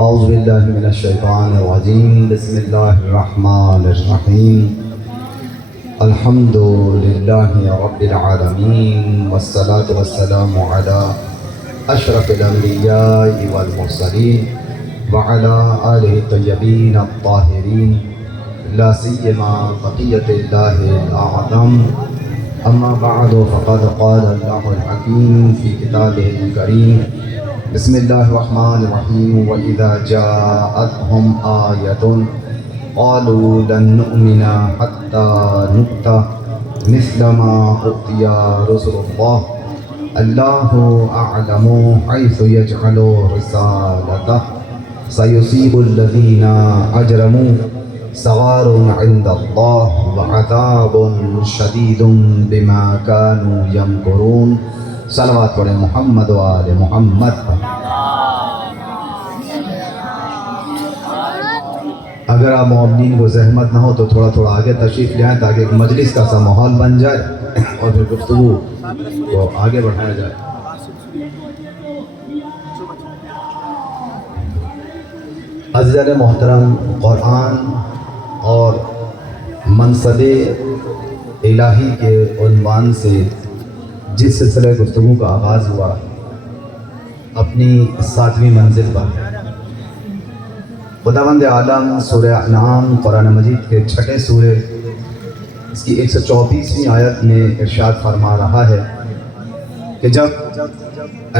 اعوذ باللہ من الشیطان الرجیم بسم اللہ الرحمن الرحیم الحمد للہ رب العالمین والصلاة والسلام علی اشرف الانبیاء والمرسلین وعلی آلہ الطیبین الطاہرین لا سیما بقیۃ اللہ الاعظم اما بعد فقد قال اللہ الحکیم فی کتابہ الکریم بسم اللہ الرحمن الرحیم وَإِذَا جَاءَتْهُمْ آیَةٌ قَالُوا لَن نُؤْمِنَ حَتَّى نُؤْتَ مِثْلَ مَا أُوتِیَ رُسُلُ اللَّهِ اللَّهُ أَعْلَمُ حَيْثُ يَجْعَلُ رِسَالَتَهُ سَيُصِيبُ الَّذِينَ أَجْرَمُوا صَغَارٌ عِندَ اللَّهِ وَعَذَابٌ شَدِيدٌ بِمَا كَانُوا يَمْكُرُونَ۔ صلوات پڑھیں محمد و آل محمد پر۔ اگر آپ معاونین کو زحمت نہ ہو تو تھوڑا تھوڑا آگے تشریف لے آئیں تاکہ ایک مجلس کا سا ماحول بن جائے اور پھر گفتگو کو آگے بڑھایا جائے۔ عزیزان محترم، قرآن اور منصب الہی کے عنوان سے جس سلسلہ گفتگو کا آغاز ہوا اپنی 7ویں منزل پر خداوند عالم سورہ انعام قرآن مجید کے 6 سورہ اس کی 124ویں آیت میں ارشاد فرما رہا ہے کہ جب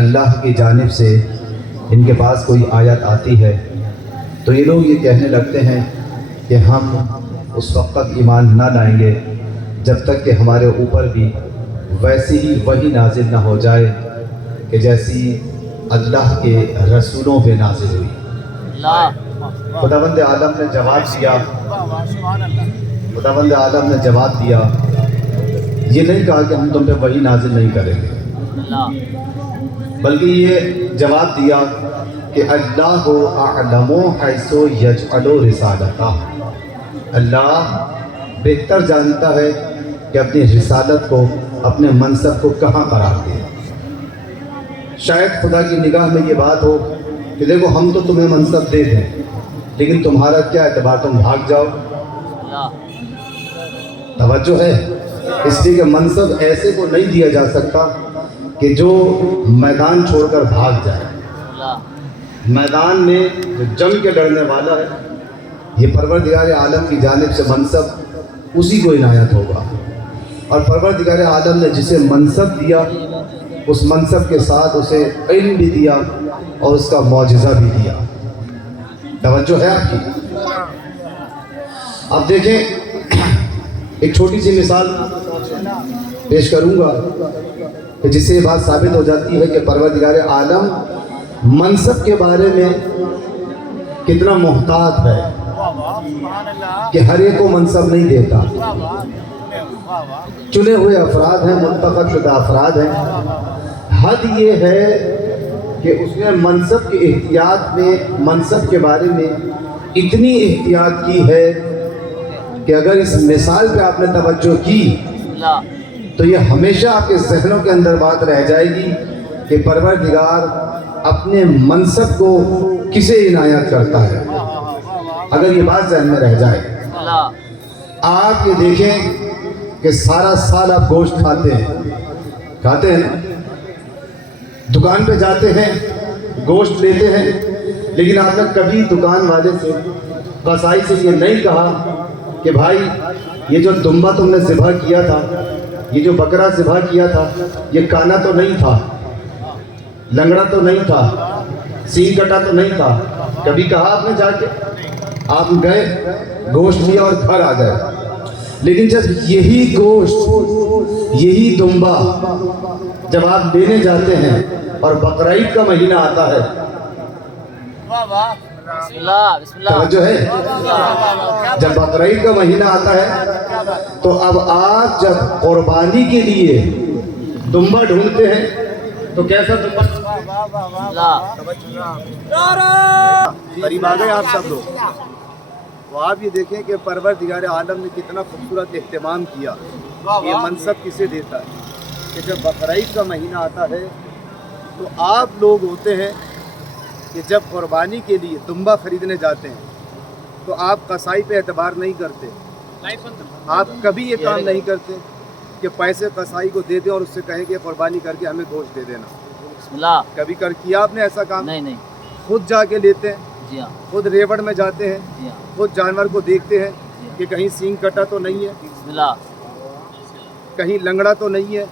اللہ کی جانب سے ان کے پاس کوئی آیت آتی ہے تو یہ لوگ یہ کہنے لگتے ہیں کہ ہم اس وقت تک ایمان نہ لائیں گے جب تک کہ ہمارے اوپر بھی ویسی ہی وحی نازل نہ ہو جائے کہ جیسی اللہ کے رسولوں پہ نازل ہوئی۔ خداوند عالم نے جواب دیا، یہ نہیں کہا کہ ہم تم پہ وحی نازل نہیں کریں گے، بلکہ یہ جواب دیا کہ اللہ اعلم حیث یجعل رسالتہ، اللہ بہتر جانتا ہے کہ اپنی رسالت کو، اپنے منصب کو کہاں قرار دے۔ شاید خدا کی نگاہ میں یہ بات ہو کہ دیکھو ہم تو تمہیں منصب دے دیں لیکن تمہارا کیا اعتبار، تم بھاگ جاؤ۔ توجہ ہے، اس لیے کہ منصب ایسے کو نہیں دیا جا سکتا کہ جو میدان چھوڑ کر بھاگ جائے۔ میدان میں جو جنگ کے لڑنے والا ہے، یہ پروردگار عالم کی جانب سے منصب اسی کو عنایت ہوگا، اور پروردگار عالم نے جسے منصب دیا اس منصب کے ساتھ اسے علم بھی دیا اور اس کا معجزہ بھی دیا۔ توجہ ہے آپ کی؟ اب دیکھیں، ایک چھوٹی سی مثال پیش کروں گا کہ جس سے یہ بات ثابت ہو جاتی ہے کہ پروردگار عالم منصب کے بارے میں کتنا محتاط ہے کہ ہر ایک کو منصب نہیں دیتا۔ چنے ہوئے افراد ہیں، منتخب شدہ افراد ہیں۔ حد یہ ہے کہ اس نے منصب کے احتیاط میں، منصب کے بارے میں اتنی احتیاط کی ہے کہ اگر اس مثال پہ آپ نے توجہ کی تو یہ ہمیشہ آپ کے ذہنوں کے اندر بات رہ جائے گی کہ پروردگار اپنے منصب کو کسے عنایت کرتا ہے۔ اگر یہ بات ذہن میں رہ جائے، آپ یہ دیکھیں کہ سارا سال آپ گوشت کھاتے ہیں، دکان پہ جاتے ہیں، گوشت لیتے ہیں، لیکن آپ نے کبھی دکان والے سے، قصائی سے یہ نہیں کہا کہ بھائی یہ جو دمبا تم نے ذبح کیا تھا، یہ جو بکرا ذبح کیا تھا، یہ کانا تو نہیں تھا، لنگڑا تو نہیں تھا، سینگ کٹا تو نہیں تھا؟ کبھی کہا آپ نے جا کے؟ آپ گئے، گوشت لیا اور گھر آ گئے، لیکن جب یہی گوشت، یہی دمبا جب آپ لینے جاتے ہیں اور بقرعید کا مہینہ آتا ہے، توجہ ہے، جب بقرعید کا مہینہ آتا ہے تو اب آپ جب قربانی کے لیے دمبا ڈھونڈتے ہیں تو کیسا دمبا؟ قریب آ گئے آپ سب لوگ، تو آپ یہ دیکھیں کہ پروردگار عالم نے کتنا خوبصورت اہتمام کیا۔ یہ منصب کسے دیتا ہے کہ جب بقرعید کا مہینہ آتا ہے تو آپ لوگ ہوتے ہیں کہ جب قربانی کے لیے دمبا خریدنے جاتے ہیں تو آپ قصائی پہ اعتبار نہیں کرتے، آپ کبھی یہ کام نہیں کرتے کہ پیسے قصائی کو دے دیں اور اس سے کہیں کہ قربانی کر کے ہمیں گوشت دے دینا. بسم اللہ. کبھی کیا آپ نے ایسا کام؟ نہیں. خود جا کے لیتے ہیں، جی ہاں. خود ریوڑ میں جاتے ہیں، جی ہاں. خود جانور کو دیکھتے ہیں کہ کہیں سینگ کٹا تو نہیں ہے، بسم اللہ. کہیں لنگڑا تو نہیں ہے،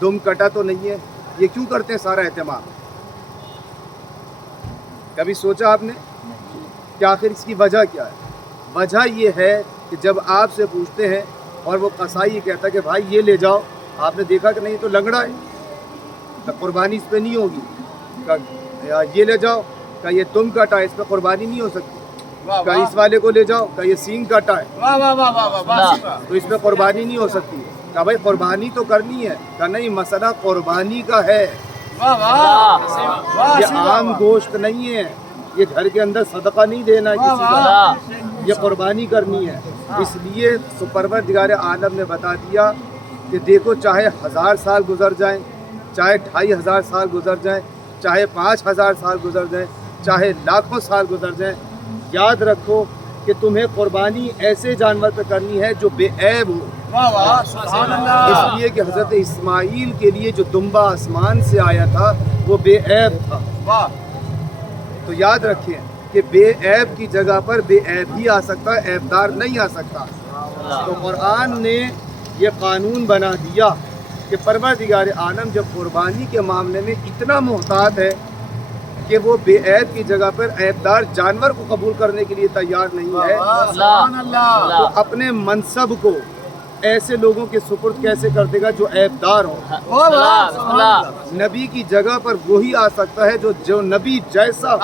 دم کٹا تو نہیں ہے. یہ کیوں کرتے ہیں سارا اہتمام؟ کبھی سوچا آپ نے کہ آخر اس کی وجہ کیا ہے؟ وجہ یہ ہے کہ جب آپ سے پوچھتے ہیں اور وہ قصائی یہ کہتا ہے کہ بھائی یہ لے جاؤ، آپ نے دیکھا کہ نہیں تو لنگڑا ہے، تو قربانی اس پہ نہیں ہوگی. یہ لے جاؤ کہ یہ تم کٹا ہے، اس پہ قربانی نہیں ہو سکتی. کہ اس والے کو لے جاؤ کہ یہ سینگ کٹا ہے، تو اس پہ قربانی نہیں ہو سکتی. کہ بھائی قربانی تو کرنی ہے. کہ نہیں، مسئلہ قربانی کا ہے، یہ عام گوشت نہیں ہے، یہ گھر کے اندر صدقہ نہیں دینا ہے کسی کا، یہ قربانی کرنی ہے. اس لیے پروردگار عالم نے بتا دیا کہ دیکھو چاہے 1000 سال گزر جائیں، چاہے 2500 سال گزر جائیں، چاہے 5000 سال گزر جائیں، چاہے لاکھوں سال گزر جائیں، یاد رکھو کہ تمہیں قربانی ایسے جانور پہ کرنی ہے جو بے عیب ہو. اس لیے کہ حضرت اسماعیل کے لیے جو دمبا آسمان سے آیا تھا وہ بے عیب تھا. تو یاد رکھیں کہ بے عیب کی جگہ پر بے عیب ہی آ سکتا ہے، عیبدار نہیں آ سکتا. تو قرآن نے یہ قانون بنا دیا کہ پروردگار عالم جب قربانی کے معاملے میں اتنا محتاط ہے کہ وہ بے عیب کی جگہ پر عیبدار جانور کو قبول کرنے کے لیے تیار نہیں ہے، تو اپنے منصب کو ایسے لوگوں کے سپرد کیسے کر دے گا جو عیبدار ہو. نبی کی جگہ پر وہی آ سکتا ہے جو نبی جیسا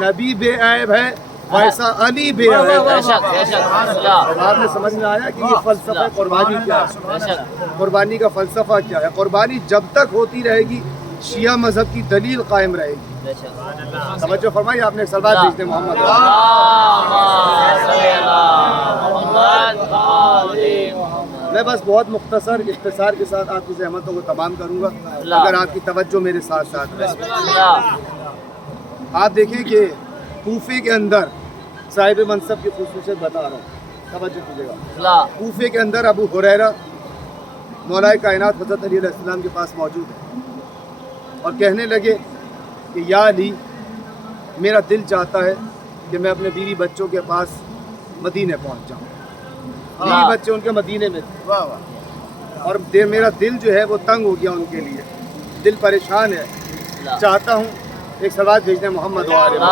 نبی بے عیب ہے ویسا علی بے عیب ہے. آپ نے سمجھ میں آیا کہ یہ فلسفہ قربانی کیا ہے؟ قربانی کا فلسفہ کیا ہے؟ قربانی جب تک ہوتی رہے گی شیعہ مذہب کی دلیل قائم رہے گی. توجہ فرمائی آپ نے. ایک سلوات بھیجتے محمد. میں بس بہت مختصر اختصار کے ساتھ آپ کی زحمتوں کو تمام کروں گا اگر آپ کی توجہ میرے ساتھ ساتھ رہے. آپ دیکھیں کہ کوفے کے اندر صاحب منصب کی خصوصیت بتا رہا ہوں، توجہ کیجیے گا. کوفے کے اندر ابو ہریرہ مولا کائنات حضرت علی علیہ السلام کے پاس موجود ہے اور کہنے لگے کہ یا علی، میرا دل چاہتا ہے کہ میں اپنے بیوی بچوں کے پاس مدینے پہنچ جاؤں. بیوی بچے ان کے مدینے میں تھے اور میرا دل جو ہے وہ تنگ ہو گیا، ان کے لیے دل پریشان ہے. چاہتا ہوں ایک سلوات بھیجنے محمد و آل محمد.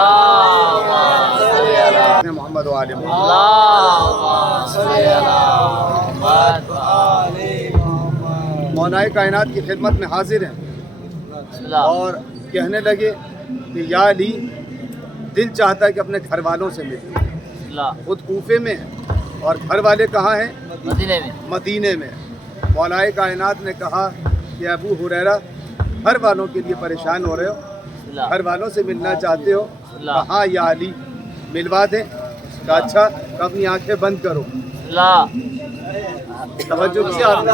مولا کائنات کی خدمت میں حاضر ہیں اور کہنے لگے کہ یا علی، دل چاہتا ہے کہ اپنے گھر والوں سے ملیں. خود کوفے میں ہیں اور گھر والے کہاں ہیں؟ مدینے میں. مولا کائنات نے کہا کہ ابو ہریرہ، گھر والوں کے لیے پریشان ہو رہے ہو، گھر والوں سے ملنا چاہتے ہو؟ کہا یا علی ملوا دیں. کہا اچھا، تو اپنی آنکھیں بند کرو. توجہ کیا آپ نے؟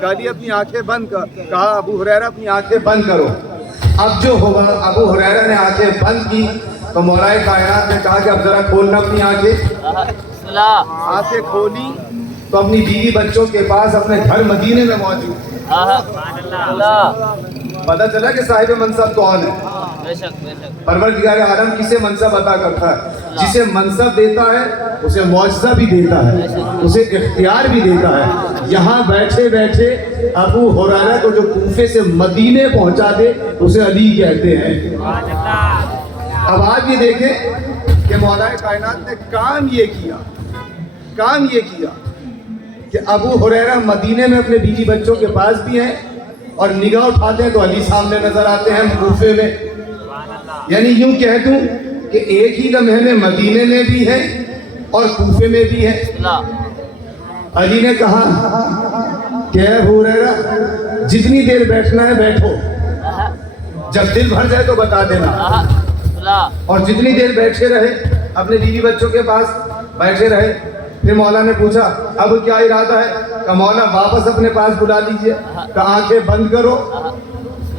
کہا جی اپنی آنکھیں بند کر. کہا ابو ہریرہ اپنی آنکھیں بند کرو. اب جو ہوگا، ابو ہریرہ نے آنکھیں بند کی تو مولا کائنات نے کہا کہ اب ذرا کھولنا اپنی آنکھیں. آنکھیں کھولی تو اپنی بیوی بچوں کے پاس اپنے گھر مدینے میں موجود. پتہ چلا کہ صاحب منصب کون ہے. پروردگار عالم کسے منصب عطا کرتا ہے؟ جسے منصب دیتا ہے اسے معجزہ بھی دیتا ہے، اسے اختیار بھی دیتا ہے. یہاں بیٹھے بیٹھے ابو ہریرہ کو جو کوفے سے مدینے پہنچا دے اسے علی کہتے ہیں. اب آپ یہ دیکھیں کہ مولا کائنات نے کام یہ کیا کہ ابو ہریرہ مدینے میں اپنے بیوی بچوں کے پاس بھی ہیں اور نگاہ اٹھاتے ہیں تو علی سامنے نظر آتے ہیں کوفے میں. یعنی یوں کہہ دوں کہ ایک ہی لمحے میں مدینے میں بھی ہے اور کوفے میں بھی ہے. علی نے کہا کہ اے ابو ہریرہ، جتنی دیر بیٹھنا ہے بیٹھو، جب دل بھر جائے تو بتا دینا. اور جتنی دیر بیٹھے رہے اپنے بیوی بچوں کے پاس بیٹھے رہے. پھر مولا نے پوچھا اب کیا ارادہ ہے؟ کہ مولا واپس اپنے پاس بلا لیجئے. کہ آنکھیں بند کرو.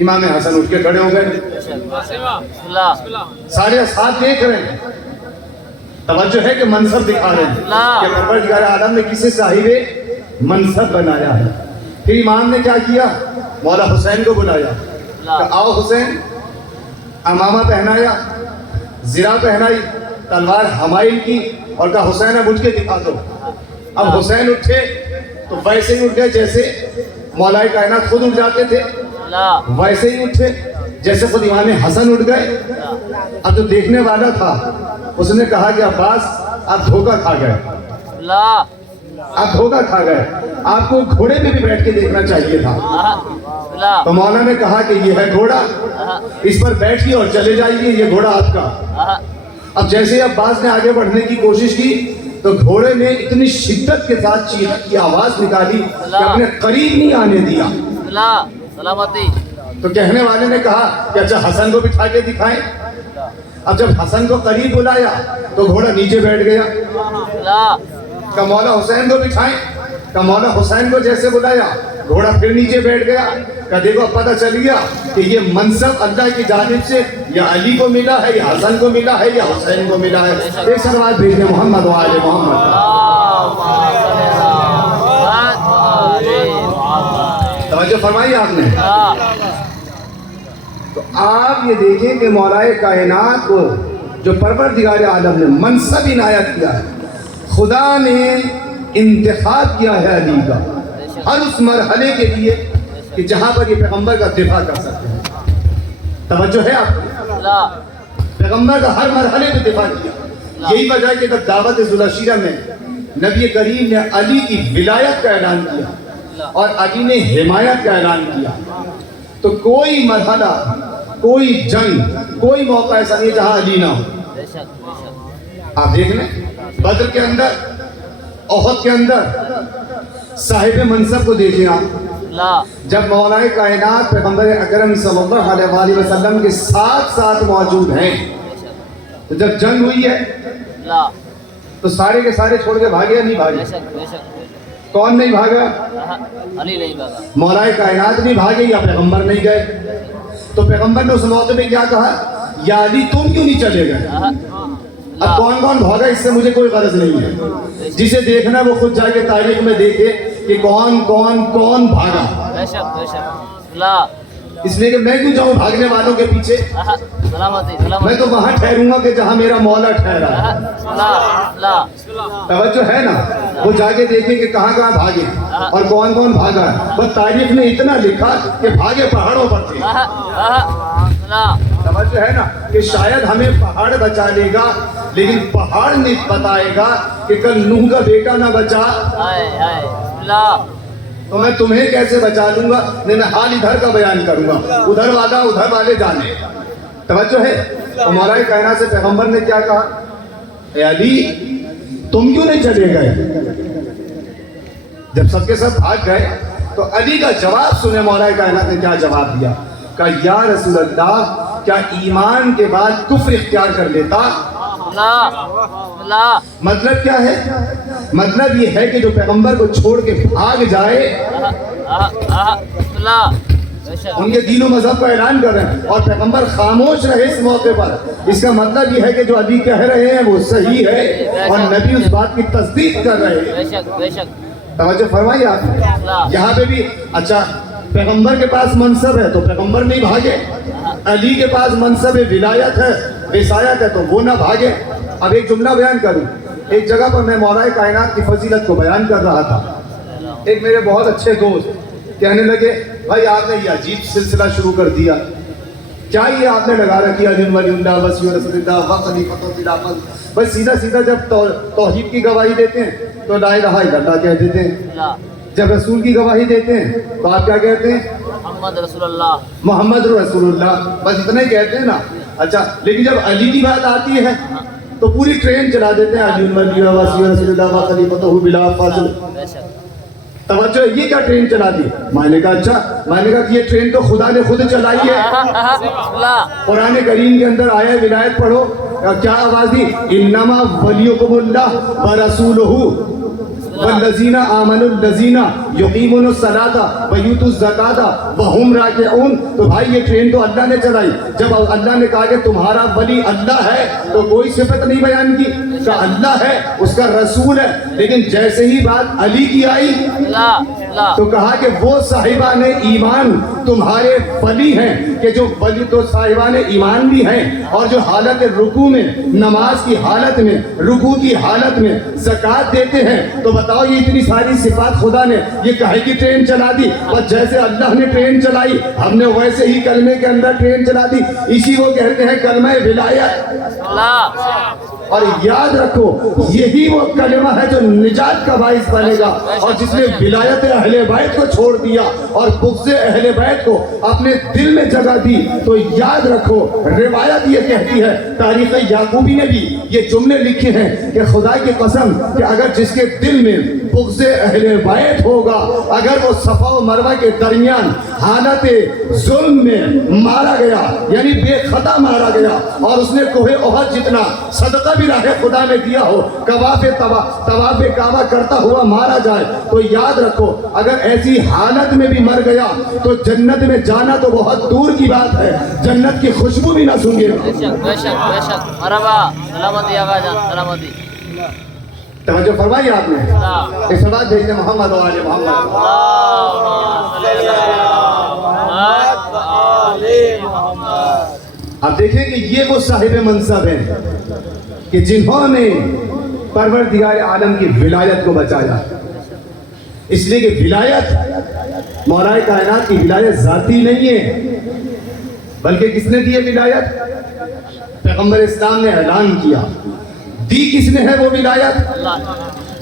امام حسن اٹھ کے کھڑے ہو گئے. سارے اصحاب دیکھ رہے ہیں, توجہ ہے کہ منصب دکھا رہے ہیں کہ پروردگار عالم نے کسی صاحب منصب بنایا ہے. پھر امام نے کیا کیا, مولا حسین کو بلایا کہ آؤ حسین. امامہ پہنایا, زرہ پہنائی, تلوار حمائل کی اور کہا حسین اب اٹھ کے دکھا دو. اب حسین اٹھے تو ویسے ہی اٹھ گئے جیسے مولا کائنات خود اٹھ جاتے تھے, ویسے ہی اٹھے جیسے خود امام حسن اٹھ گئے. اب جو دیکھنے والا تھا اس نے کہا کہ عباس آپ دھوکہ کھا گئے, آپ دھوکہ کھا گئے, آپ کو گھوڑے پہ بھی بیٹھ کے دیکھنا چاہیے تھا. تو مولا نے کہا کہ یہ ہے گھوڑا, اس پر بیٹھیے اور چلے جائیے, یہ گھوڑا آپ کا. اب جیسے عباس نے آگے بڑھنے کی کوشش کی تو گھوڑے نے اتنی شدت کے ساتھ چیخ کی آواز نکالی کہ اپنے قریب نہیں آنے دیا. تو کہنے والے نے کہا کہ اچھا حسن کو بٹھا کے دکھائیں. اب جب حسن کو قریب بلایا تو گھوڑا نیچے بیٹھ گیا. کہ مولا حسین کو بٹھائیں, کہ مولا حسین کو جیسے بلایا گھوڑا پھر نیچے بیٹھ گیا. کہ دیکھو اب پتہ چل گیا کہ یہ منصب اللہ کی جانب سے یا علی کو ملا ہے, یا حسن کو ملا ہے, یا حسین کو ملا ہے. ایک سلوات بھیجیں محمد و آل محمد. توجہ فرمائی آپ نے. تو آپ یہ دیکھیں کہ مولا کائنات کو جو پروردگار عالم نے منصب عنایت کیا ہے, خدا نے انتخاب کیا ہے علی کا ہر اس مرحلے کے لیے کہ جہاں پر یہ پیغمبر کا دفاع کر سکتے ہیں. توجہ ہے آپ کو, پیغمبر کا ہر مرحلے پہ دفاع کیا. یہی وجہ ہے کہ جب دعوت ذوالعشیرہ میں نبی کریم نے علی کی ولایت کا اعلان کیا اور علی نے حمایت کا اعلان کیا, تو کوئی مرحلہ, کوئی جنگ, کوئی موقع ایسا نہیں جہاں علی نہ ہو. آپ دیکھ لیں بدر کے اندر, احد کے اندر, صاحب منصب کو دیکھیں آپ. جب مولا کائنات پیغمبر اکرم صلی اللہ علیہ وآلہ وسلم کے ساتھ ساتھ موجود ہیں, تو جب جنگ ہوئی ہے تو سارے کے سارے چھوڑ کے بھاگے یا نہیں بھاگے؟ کون نہیں بھاگا؟ علی نہیں بھاگا. مولا کائنات نہیں بھاگے یا پیغمبر نہیں گئے؟ تو پیغمبر نے اس موقع میں کیا کہا, یا علی تم کیوں نہیں چلے گئے؟ اب کون کون بھاگا اس سے مجھے کوئی غرض نہیں ہے, جسے دیکھنا وہ خود جا کے تاریخ میں دیکھے کہ کون کون کون بھاگا. اس لیے کہ میں کیوں جاؤں بھاگنے والوں کے پیچھے, میں تو وہاں ٹھہروں گا کہ جہاں میرا مولا ٹھہرا ہے. توجہ ہے نا, وہ جا کے دیکھیں کہ کہاں کہاں بھاگے اور کون کون بھاگا. بس تاریخ نے اتنا لکھا کہ بھاگے پہاڑوں پر تھے. توجہ ہے نا کہ شاید ہمیں پہاڑ بچا لے گا, لیکن پہاڑ نہیں بتائے گا کہ کل نوح کا بیٹا نہ بچا تو میں تمہیں کیسے بچا لوں گا. میں حال ادھر کا بیان کروں گا, ادھر والا ادھر والے جانے. توجہ ہے. تو مولا کائنات سے پیغمبر نے کیا کہا, اے علی تم کیوں نہیں چلے گئے؟ جب سب کے سب بھاگ گئے تو علی کا جواب سنے مولا کائنات نے کیا جواب دیا. کہا یا رسول اللہ, کیا ایمان کے بعد کفر اختیار کر لیتا؟ مطلب کیا ہے؟ مطلب یہ ہے کہ جو پیغمبر کو چھوڑ کے بھاگ جائے, ان کے دین و مذہب کا اعلان کر رہے ہیں اور پیغمبر خاموش رہے اس موقع پر, اس کا مطلب یہ ہے کہ جو علی کہہ رہے ہیں وہ صحیح ہے اور نبی اس بات کی تصدیق کر رہے ہیں. توجہ فرمائیے آپ نے. یہاں پہ بھی اچھا پیغمبر کے پاس منصب ہے تو پیغمبر نہیں بھاگے, علی کے پاس منصب ولایت ہے, رسالت ہے تو وہ نہ بھاگے. اب ایک جملہ بیان کروں. ایک جگہ پر میں مولا کائنات کی فضیلت کو بیان کر رہا تھا. ایک میرے بہت اچھے دوست کہنے لگے, بھائی آپ نے یہ عجیب سلسلہ شروع کر دیا, کیا یہ آپ نے لگا رکھی علی ولی اللہ وصی رسول اللہ وخلیفۃ الخلافۃ. بس سیدھا سیدھا جب توحید کی گواہی دیتے ہیں تو لا الہ الا اللہ کہہ دیتے ہیں, جب رسول کی گواہی دیتے ہیں تو آپ کیا کہتے ہیں؟ محمد رسول اللہ, محمد رسول اللہ, بس اتنا ہی کہتے ہیں نا. اچھا لیکن جب علی کی بات آتی ہے تو پوری ٹرین چلا دیتے ہیں, علی ولی رسول اللہ وخلیفۃ بلا فاصل. توجہ, یہ کیا ٹرین چلا دی؟ میں نے کہا اچھا, میں نے کہا کہ یہ ٹرین تو خدا نے خود چلائی ہے. قرآن کریم کے اندر آیا ولایت پڑھو, کیا آواز دی؟ انما ولیکم اللہ ورسولہ. والذین آمنوا الذین یقیمون الصلاۃ ویؤتوا الزکاۃ وہم راکعون. تو بھائی یہ ٹرین تو اللہ نے چلائی. جب اللہ نے کہا کہ تمہارا ولی اللہ ہے تو کوئی صفت نہیں بیان کی کہ اللہ ہے, اس کا رسول ہے. لیکن جیسے ہی بات علی کی آئی تو کہا کہ وہ صاحبان ایمان تمہارے ولی ہیں, کہ جو ولی تو صاحبان ایمان بھی ہیں اور جو حالت رکوع میں, نماز کی حالت میں, رکوع کی حالت میں زکوٰۃ دیتے ہیں. تو بتاؤ یہ اتنی ساری صفات خدا نے یہ کہے کی ٹرین چلا دی, اور جیسے اللہ نے ٹرین چلائی ہم نے ویسے ہی کلمے کے اندر ٹرین چلا دی. اسی کو کہتے ہیں کلمہ ولایت. اور یاد رکھو یہی وہ کلمہ ہے جو نجات کا باعث بنے گا. اور جس نے ولایت اہل بیت کو چھوڑ دیا اور بغض اہل بیت کو اپنے دل میں جگہ دی, تو یاد رکھو روایت یہ کہتی ہے, تاریخ یعقوبی نے بھی یہ جملے لکھے ہیں کہ خدا کی قسم کہ اگر جس کے دل میں بغض اہل بیت ہوگا, اگر وہ صفا و مروہ کے درمیان حالت ظلم میں مارا گیا, یعنی بے خطا مارا گیا, اور اس نے کوہ احد جتنا صدقہ بھی راہ خدا میں دیا ہو, طواف کعبہ کرتا ہوا مارا جائے, تو یاد رکھو اگر ایسی حالت میں بھی مر گیا تو جنت میں جانا تو بہت دور کی بات ہے, جنت کی خوشبو بھی نہ سونگے گا. بے شک مرحبا, سلامتی آقا جان, سلامتی. توجہ فرمائی آپ نے. اس کے بعد بھیجنے محمد و آل محمد. اب دیکھیں کہ یہ وہ صاحب منصب ہیں کہ جنہوں نے پروردگار عالم کی ولایت کو بچایا. اس لیے کہ ولایت مولا کائنات کی ولایت ذاتی نہیں ہے, بلکہ کس نے دی ہے ولایت؟ پیغمبر اسلام نے اعلان کیا. دی کس نے ہے وہ ولایت؟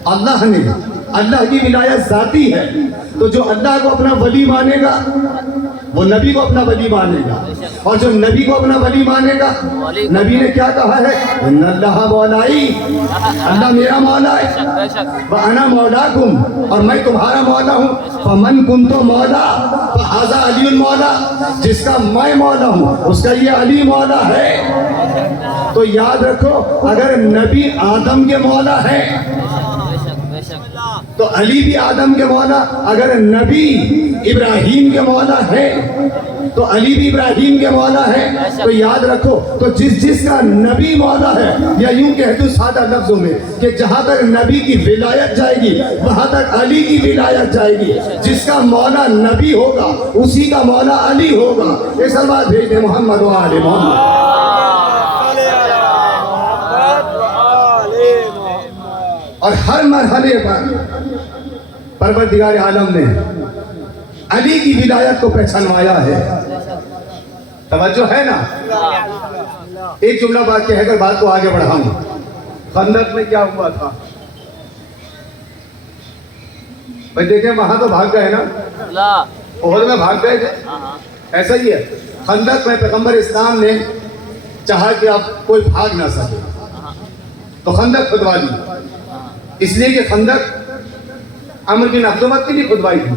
اللہ نے. اللہ کی ولایت ذاتی ہے, تو جو اللہ کو اپنا ولی مانے گا وہ نبی کو اپنا ولی مانے گا, اور جو نبی کو اپنا ولی مانے گا, نبی نے کیا کہا ہے؟ ان اللہ مولائی, اللہ میرا مولا ہے, وانا مولاکم, اور میں تمہارا مولا ہوں. فمن کنت مولا فہذا علی المولا, جس کا میں مولا ہوں اس کا یہ علی مولا ہے. تو یاد رکھو اگر نبی آدم کے مولا ہے تو علی بھی آدم کے مولا, اگر نبی ابراہیم کے مولا ہے تو علی بھی ابراہیم کے مولا ہے. تو یاد رکھو تو جس کا نبی مولا ہے, یا یوں کہہ دوں سادہ لفظوں میں کہ جہاں تک نبی کی ولایت جائے گی وہاں تک علی کی ولایت جائے گی. جس کا مولا نبی ہوگا اسی کا مولا علی ہوگا. اس بات بھیجتے محمد و آل محمد. اور ہر مرحلے پر پروردگار عالم نے علی کی ولایت کو پہچانوایا ہے. توجہ ہے نا. ایک جملہ بات کہہ کر بات کو آگے بڑھاؤں. خندق میں کیا ہوا تھا بھائی؟ دیکھیں وہاں تو بھاگ گئے نا, احد میں بھاگ گئے تھے, ایسا ہی ہے. خندق میں پیغمبر اسلام نے چاہا کہ اب کوئی بھاگ نہ سکے تو خندق کھدوا دی. اس لیے کہ خندق عمرو بن عبد الود کے لیے کھدوائی تھی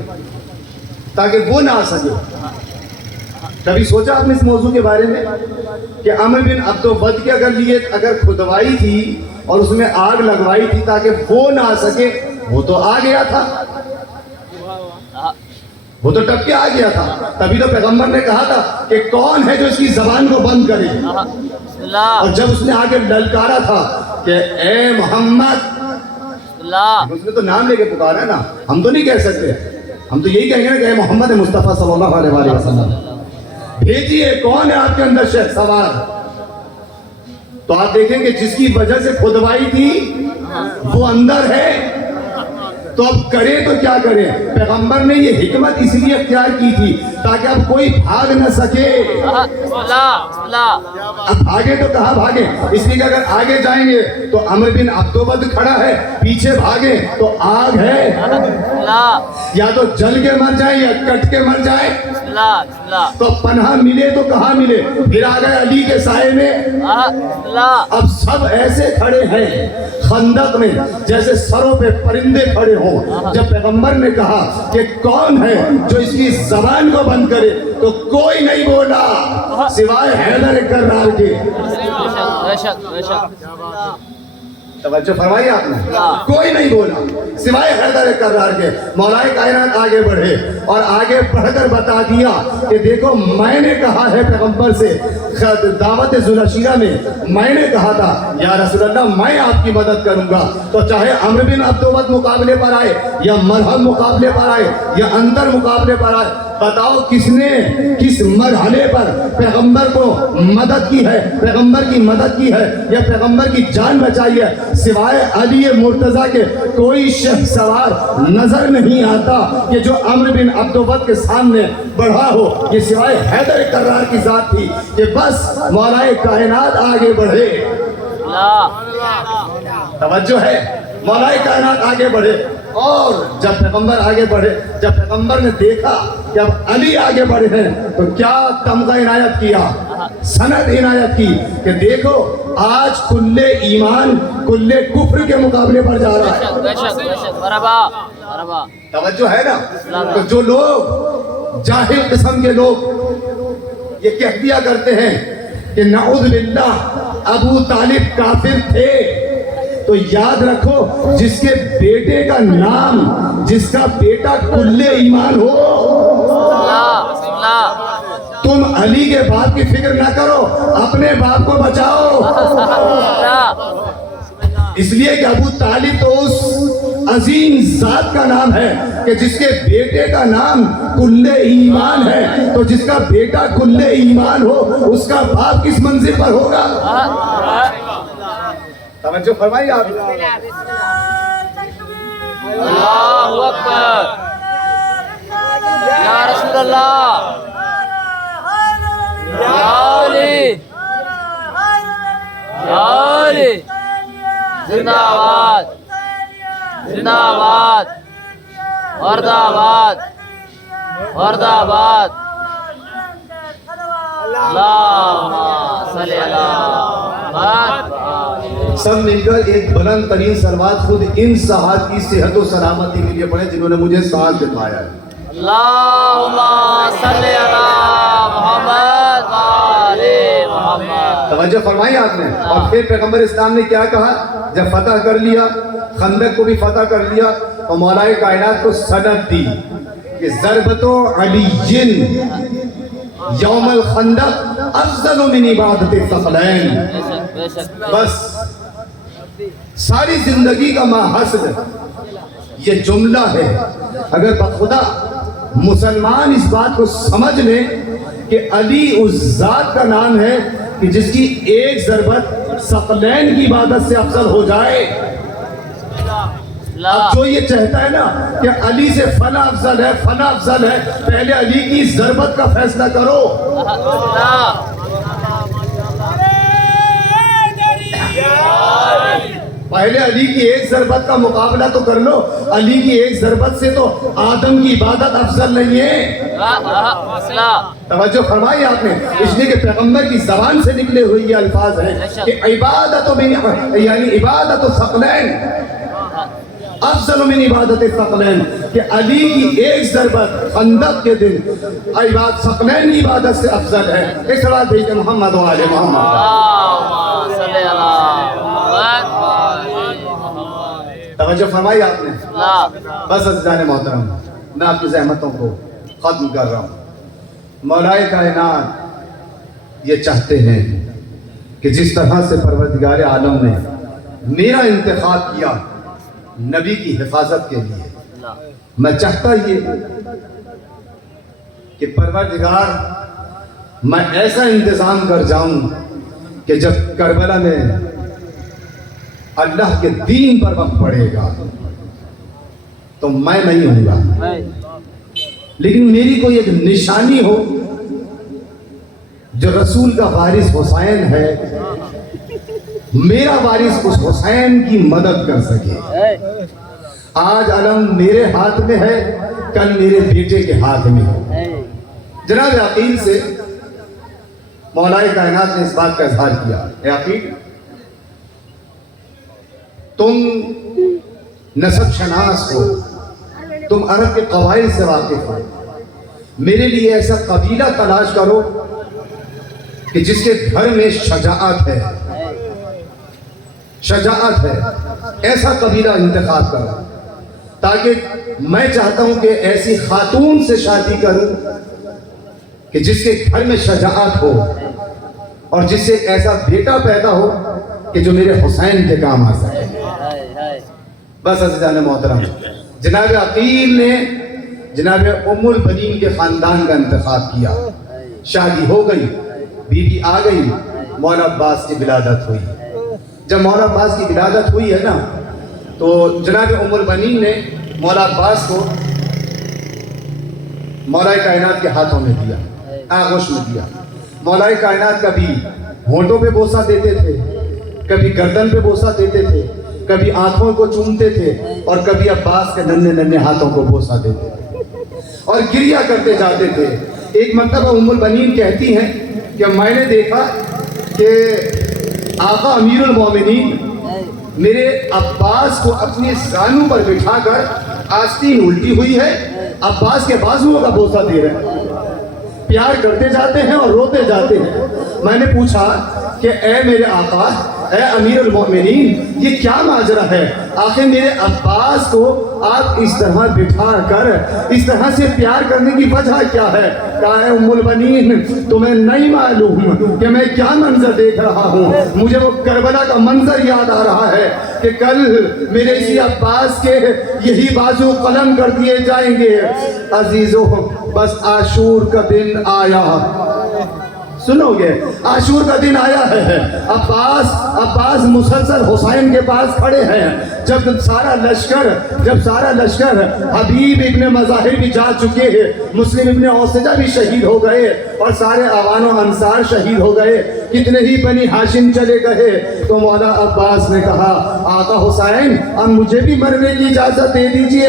تاکہ وہ نہ آ سکے. کبھی سوچا آپ نے اس موضوع کے بارے میں کہ عمرو بن عبد الود کے اگر کھدوائی تھی اور اس میں آگ لگوائی تھی تاکہ وہ نہ آ سکے, وہ تو آ گیا تھا, وہ تو ٹپ کے آ گیا تھا. تبھی تو پیغمبر نے کہا تھا کہ کون ہے جو اس کی زبان کو بند کرے. اور جب اس نے آگے للکارا تھا کہ اے محمد, اس نے تو نام لے کے پکارا نا, ہم تو نہیں کہہ سکتے, ہم تو یہی کہیں گے کہ اے محمد مصطفیٰ صلی اللہ علیہ وسلم بھیجیے, کون ہے آپ کے اندر شیخ سوار. تو آپ دیکھیں کہ جس کی وجہ سے کھدوائی تھی وہ اندر ہے, تو اب کرے تو کیا کرے. پیغمبر نے یہ حکمت اس لیے اختیار کی تھی تاکہ اب کوئی بھاگ نہ سکے. اب بھاگے تو کہاں بھاگے, اس لیے کہ اگر آگے جائیں گے تو عمرو بن عبد الود کھڑا ہے, پیچھے بھاگے تو آگ ہے, یا تو جل کے مر جائیں یا کٹ کے مر جائیں. تو پناہ ملے تو کہاں ملے, پھر آ گئے علی کے سائے میں. اب سب ایسے کھڑے ہیں خندق میں جیسے سروں پہ پرندے کھڑے ہوں. جب پیغمبر نے کہا کہ کون ہے جو اس کی زبان کو بند کرے تو کوئی نہیں بولا سوائے حیدر کرار کے. توجہ فرمائی آپ نے؟ کوئی نہیں بولا سوائے حیدر کرار کے۔ مولا کائنات آگے بڑھے اور آگے بڑھ کر بتا دیا کہ دیکھو میں نے کہا ہے پیغمبر سے دعوت ذوالعشیرہ میں نے کہا تھا یا رسول اللہ میں آپ کی مدد کروں گا، تو چاہے عمرو بن عبدود مقابلے پر آئے یا مرحب مقابلے پر آئے یا اندر مقابلے پر آئے، بتاؤ کس نے کس مرحلے پر پیغمبر کو مدد کی ہے، پیغمبر کی مدد کی ہے یا پیغمبر کی جان بچائی ہے؟ سوائے علی مرتضیٰ کے کوئی شہ سوار نظر نہیں آتا کہ جو عمرو بن عبدود کے سامنے بڑھا ہو۔ یہ سوائے حیدر کرار کی ذات تھی کہ بس مولا کائنات آگے بڑھے۔ توجہ ہے، مولا کائنات آگے بڑھے، اور جب پیغمبر آگے بڑھے، جب پیغمبر نے دیکھا کہ اب علی آگے بڑھے ہیں تو کیا تمغہ عنایت کیا، سند عنایت کی کہ دیکھو آج کل ایمان کل کفر کے مقابلے پر جا رہا ہے۔ بے شک بے شک، مرحبا مرحبا۔ توجہ ہے نا؟ تو جو لوگ جاہل قسم کے لوگ یہ کہہ دیا کرتے ہیں کہ نعوذ باللہ ابو طالب کافر تھے، تو یاد رکھو جس کے بیٹے کا نام، جس کا بیٹا کل ایمان ہو، تم علی کے باپ کی فکر نہ کرو، اپنے باپ کو بچاؤ۔ اس لیے کہ ابو طالب تو اس عظیم ذات کا نام ہے کہ جس کے بیٹے کا نام کل ایمان ہے، تو جس کا بیٹا کل ایمان ہو اس کا باپ کس منزل پر ہوگا؟ توجہ فرمائیے آپ۔ اللہ اکبر، یا رسول اللہ، یا علی، یا علی، زندہ آباد، زندہ آباد، مرد آباد، مرد آباد، اللہم صلی اللہ محمد۔ سب مل کر ایک بلند ترین صلوات خود ان صحابہ کی صحت و سلامتی کے لیے پڑھیں جنہوں نے مجھے ساتھ دلوایا ہے۔ اللہم صلی اللہ محمد وآلِ محمد۔ توجہ فرمائی آپ نے۔ اور پھر پیغمبر اسلام نے کیا کہا جب فتح کر لیا، خندق کو بھی فتح کر لیا، اور مولا کائنات کو سند دی کہ ضربت علی یوم الخندق افضل من عبادت الثقلین۔ بے شک، بس ساری زندگی کا ماحصل یہ جملہ ہے۔ اگر بخدا مسلمان اس بات کو سمجھ لیں کہ علی اس ذات کا نام ہے کہ جس کی ایک ضربت ثقلین کی عبادت سے افضل ہو جائے۔ اب جو یہ چاہتا ہے نا کہ علی سے فلاں افضل ہے، فلاں افضل ہے، پہلے علی کی ضربت کا فیصلہ کرو۔ پہلے علی کی ایک ضربت کا مقابلہ تو کر لو۔ علی کی ایک ضربت سے تو آدم کی عبادت افضل نہیں ہے۔ توجہ فرمائی آپ نے، اس لیے کہ پیغمبر کی زبان سے نکلے ہوئے یہ الفاظ ہیں کہ یعنی عبادت ثقلین افضل من عبادت ثقلین، کہ علی کی ایک ضربت خندق کے دن عبادت ثقلین کی عبادت سے افضل ہے۔ ایک صلوات بھیجئے محمد و آل محمد۔ اللہم صلی اللہ محمد وآلِ محمد۔ توجہ فرمائی آپ نے۔ بس عزیزان محترم، میں آپ کی زحمتوں کو ختم کر رہا ہوں۔ مولا کائنات یہ چاہتے ہیں کہ جس طرح سے پروردگار عالم نے میرا انتخاب کیا نبی کی حفاظت کے لیے، میں چاہتا یہ کہ پروردگار میں ایسا انتظام کر جاؤں کہ جب کربلا میں اللہ کے دین پر وقت پڑے گا تو میں نہیں ہوں گا، لیکن میری کوئی ایک نشانی ہو جو رسول کا وارث حسین ہے، میرا وارث اس حسین کی مدد کر سکے۔ آج علم میرے ہاتھ میں ہے، کل میرے بیٹے کے ہاتھ میں ہے۔ جناب عقیل سے مولا کائنات نے اس بات کا اظہار کیا، اے عقیل تم نسب شناس ہو، تم عرب کے قبائل سے واقف ہو، میرے لیے ایسا قبیلہ تلاش کرو کہ جس کے گھر میں شجاعت ہے، شجاعت ہے، ایسا قبیلہ انتخاب کرو تاکہ میں چاہتا ہوں کہ ایسی خاتون سے شادی کروں کہ جس کے گھر میں شجاعت ہو اور جس سے ایسا بیٹا پیدا ہو کہ جو میرے حسین کے کام آ سکے۔ بس عزیزان محترم، جناب عقیل نے جناب ام البنین کے خاندان کا انتخاب کیا، شادی ہو گئی، بیوی آ گئی، مولا عباس کی ولادت ہوئی۔ جب مولا عباس کی ولادت ہوئی ہے نا تو جناب ام البنین نے مولا عباس کو مولا کائنات کے ہاتھوں میں دیا، آغوش میں دیا۔ مولا کائنات کبھی ہونٹوں پہ بوسہ دیتے تھے، کبھی گردن پہ بوسہ دیتے تھے، کبھی آنکھوں کو چومتے تھے اور کبھی عباس کے ننھے ننھے ہاتھوں کو بوسہ دیتے تھے اور گریہ کرتے جاتے تھے۔ ایک مرتبہ ام البنین کہتی ہیں کہ میں نے دیکھا کہ آقا امیر المومنین میرے عباس کو اپنی زانوں پر بٹھا کر آستین الٹی ہوئی ہے، عباس کے بازوؤں کا بوسہ دے رہے ہیں، پیار کرتے جاتے ہیں اور روتے جاتے ہیں۔ میں نے پوچھا کہ اے میرے آقا، اے امیر المومنین، یہ کیا ماجرا ہے؟ آخر میرے عباس کو آپ اس طرح بٹھا کر اس طرح سے پیار کرنے کی وجہ کیا ہے؟ کہا ہے ام البنین تمہیں نہیں معلوم کہ میں کیا منظر دیکھ رہا ہوں، مجھے وہ کربلا کا منظر یاد آ رہا ہے کہ کل میرے اسی عباس کے یہی بازو قلم کر دیے جائیں گے۔ عزیزو بس عاشور کا دن آیا، سنو گے، عاشور کا دن آیا ہے۔ عباس مسلسل حسین کے پاس کھڑے ہیں۔ جب سارا لشکر حبیب ابن مظاہر بھی جا چکے ہیں، مسلم ابن اوسجہ بھی شہید ہو گئے اور سارے عوان و انصار شہید ہو گئے، کتنے ہی بنی ہاشم چلے گئے، تو مولا عباس نے کہا آقا حسین اب مجھے بھی مرنے کی اجازت دے دیجئے،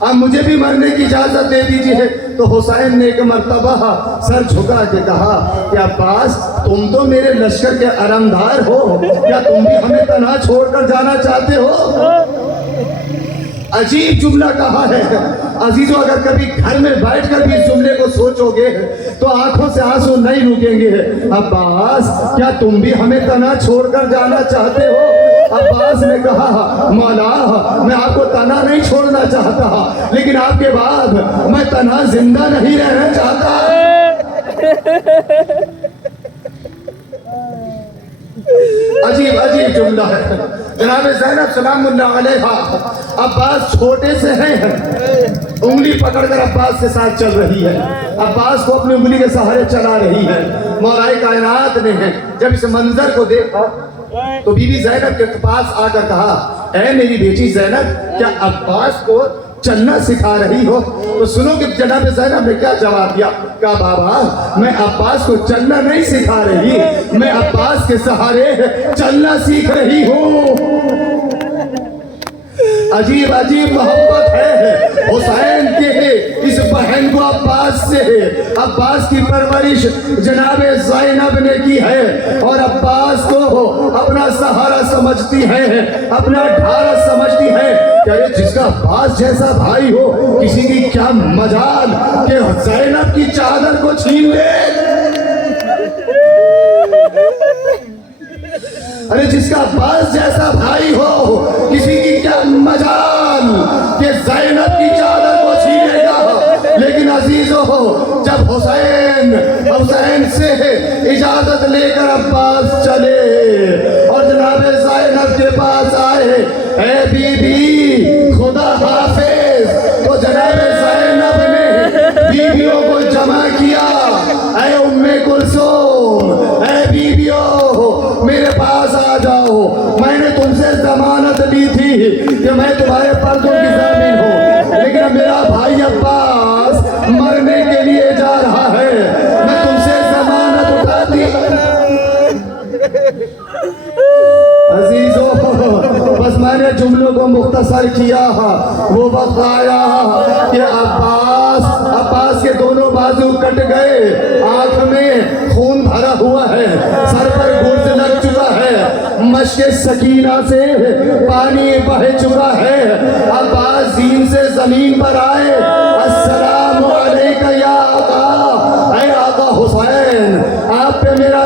اب مجھے بھی مرنے کی اجازت دے دیجئے۔ تو حسین نے ایک مرتبہ سر جھکا کے کہا کہ عباس تم تو میرے لشکر کے علمدار ہو، کیا تم بھی ہمیں تنہا چھوڑ کر جانا چاہتے ہو؟ عجیب جملہ کہا ہے عزیزو، اگر کبھی گھر میں بیٹھ کر بھی اس جملے کو سوچو گے تو آنکھوں سے آنسو نہیں رکیں گے۔ عباس کیا تم بھی ہمیں تنہا چھوڑ کر جانا چاہتے ہو؟ عباس نے کہا مولا میں آپ کو تنہا نہیں چھوڑنا چاہتا، لیکن آپ کے بعد میں تنہا زندہ نہیں رہنا چاہتا۔ عجیب جملہ ہے۔ جناب زینب سلام اللہ علیہا عباس چھوٹے سے ہیں، انگلی پکڑ کر عباس کے ساتھ چل رہی ہے، عباس کو اپنی انگلی کے سہارے چلا رہی ہے۔ مولا کائنات نے جب اس منظر کو دیکھا تو بی بی زینب کے پاس آ کر کہا اے میری بیٹی زینب کیا عباس کو چلنا سکھا رہی ہو؟ تو سنو کہ جناب زینب نے کیا جواب دیا، کہا بابا میں عباس کو چلنا نہیں سکھا رہی، میں عباس کے سہارے چلنا سیکھ رہی ہوں۔ عجیب محبت ہے حسین کے اس بہن کو عباس سے، عباس کی پرورش جناب زینب نے کی ہے اور عباس کو اپنا سہارا سمجھتی ہے، اپنا ڈھارس سمجھتی ہے کہ جس کا عباس جیسا بھائی ہو کسی کی کیا مجال کہ زینب کی چادر کو چھین لے۔ ارے جس کا عباس جیسا بھائی ہو کسی کی کیا مجال کہ زینب کی چادر کو چھینے گا۔ لیکن عزیزو جب حسین سے اجازت لے کر عباس چلے اور جناب زینب کے پاس آئے، اے بی بی خدا حافظ، تو جناب زینب نے بیویوں کو جمع کیا، اے ام کلثوم، اے بیویوں میرے پاس آ جاؤ، میں نے تم سے ضمانت لی تھی کہ میں تمہارے پردوں کی ضامن ہوں، لیکن میرا بھائی عباس مرنے کے لیے جا رہا ہے، میں تم سے ضمانت اٹھاتی۔ عزیزو بس میں نے جملوں کو مختصر کیا، وہ وقت آیا کہ عباس کے دونوں بازو کٹ گئے، آنکھ میں خون بھرا ہوا ہے، سر پر گرز لگ چکا ہے، مشک سکینہ سے پانی بہہ چکا ہے۔ عباس زین سے زمین پر آئے، السلام علیکہ یا آقا، اے آقا حسین آپ پہ میرا